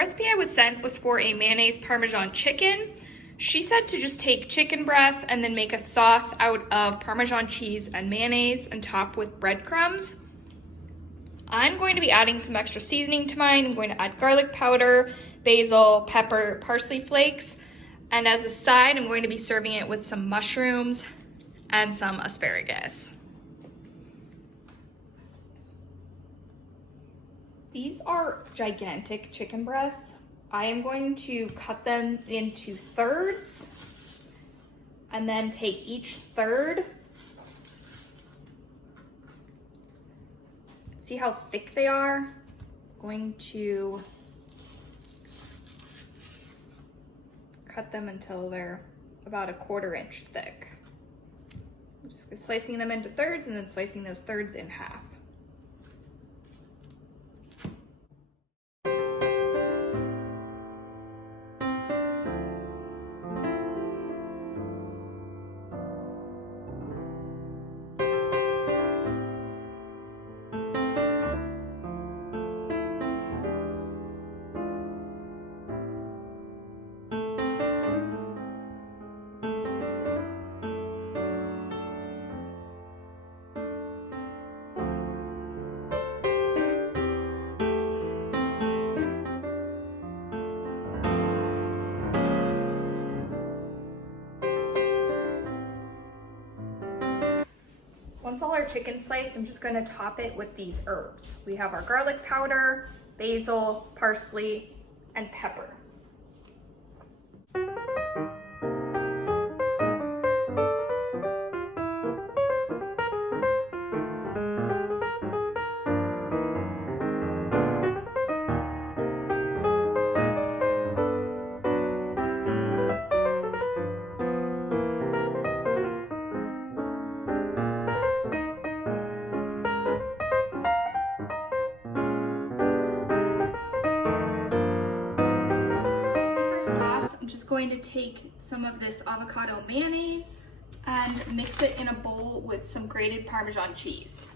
recipe I was sent was for a mayonnaise Parmesan chicken. She said to just take chicken breasts and then make a sauce out of Parmesan cheese and mayonnaise and top with breadcrumbs. I'm going to be adding some extra seasoning to mine. I'm going to add garlic powder, basil, pepper, parsley flakes, and as a side, I'm going to be serving it with some mushrooms and some asparagus. These are gigantic chicken breasts. I am going to cut them into thirds and then take each third. See how thick they are? I'm going to cut them until they're about a 1/4 inch thick. I'm just slicing them into thirds and then slicing those thirds in half. Once all our chicken's sliced, I'm just gonna top it with these herbs. We have our garlic powder, basil, parsley, and pepper. I'm just going to take some of this avocado mayonnaise and mix it in a bowl with some grated Parmesan cheese.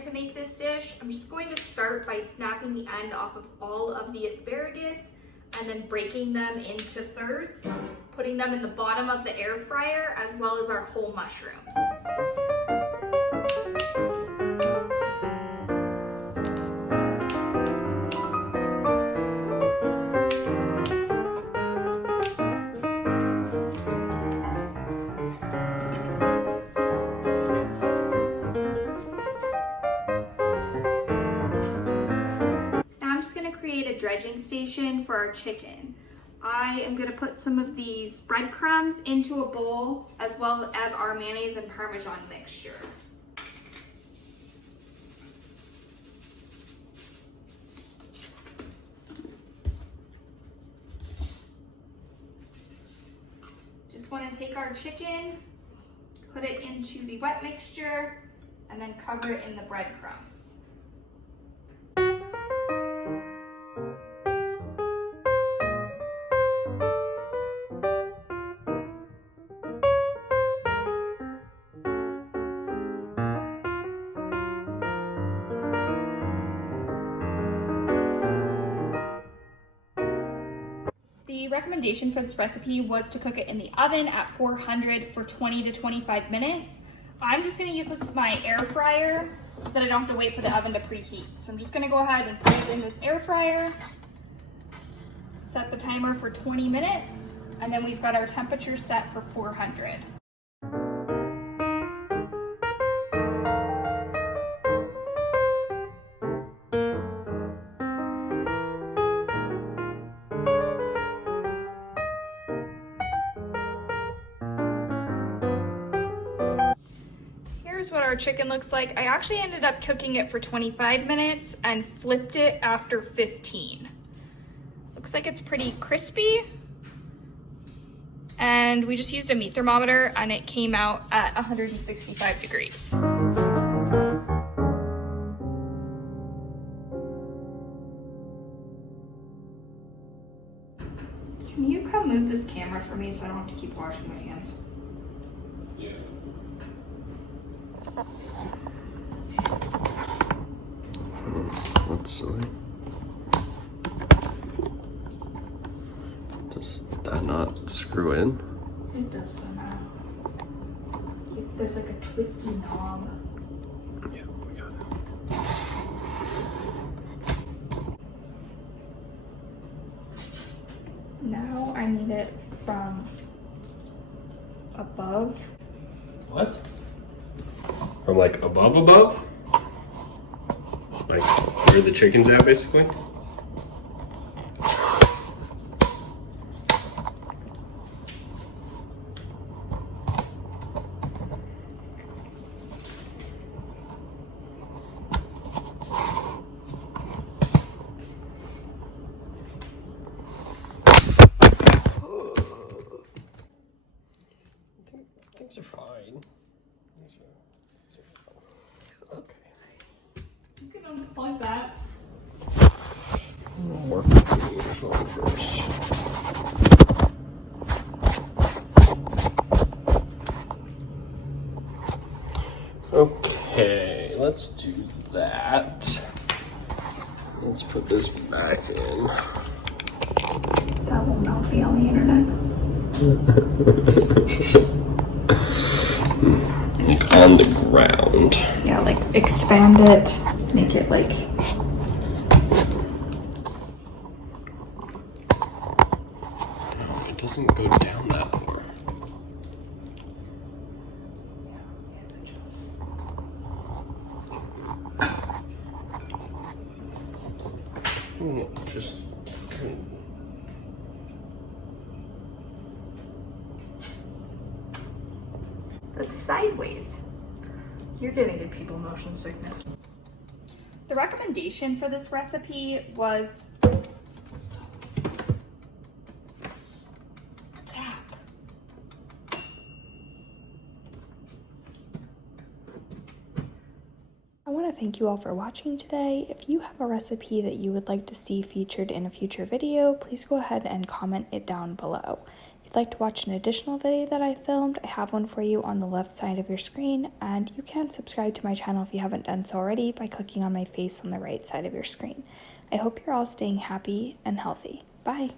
To make this dish, I'm just going to start by snapping the end off of all of the asparagus and then breaking them into thirds, putting them in the bottom of the air fryer as well as our whole mushrooms. Create a dredging station for our chicken. I am going to put some of these breadcrumbs into a bowl as well as our mayonnaise and Parmesan mixture. Just want to take our chicken, put it into the wet mixture, and then cover it in the breadcrumbs. The recommendation for this recipe was to cook it in the oven at 400 for 20 to 25 minutes. I'm just going to use my air fryer so that I don't have to wait for the oven to preheat. So I'm just going to go ahead and put it in this air fryer, set the timer for 20 minutes, and then we've got our temperature set for 400. Here's what our chicken looks like. I actually ended up cooking it for 25 minutes and flipped it after 15. Looks like it's pretty crispy. And we just used a meat thermometer and it came out at 165 degrees. Can you come move this camera for me so I don't have to keep washing my hands? Yeah. Let's see. Does that not screw in? It does somehow. There's like a twisty knob. Yeah, we got it. Now I need it from above. What? From like above? Like where the chicken's at, basically? Things are fine. Okay. You can unplug that. I'll work with the phone first. Okay, let's do that. Let's put this back in. That will not be on the internet. Like on the ground. Yeah, like expand it, make it like. No, it doesn't go down that far. Just. That's sideways. You're gonna give people motion sickness. The recommendation for this recipe was I want to thank you all for watching today. If you have a recipe that you would like to see featured in a future video, please go ahead and comment it down below. If you'd like to watch an additional video that I filmed, I have one for you on the left side of your screen, and you can subscribe to my channel if you haven't done so already by clicking on my face on the right side of your screen. I hope you're all staying happy and healthy. Bye!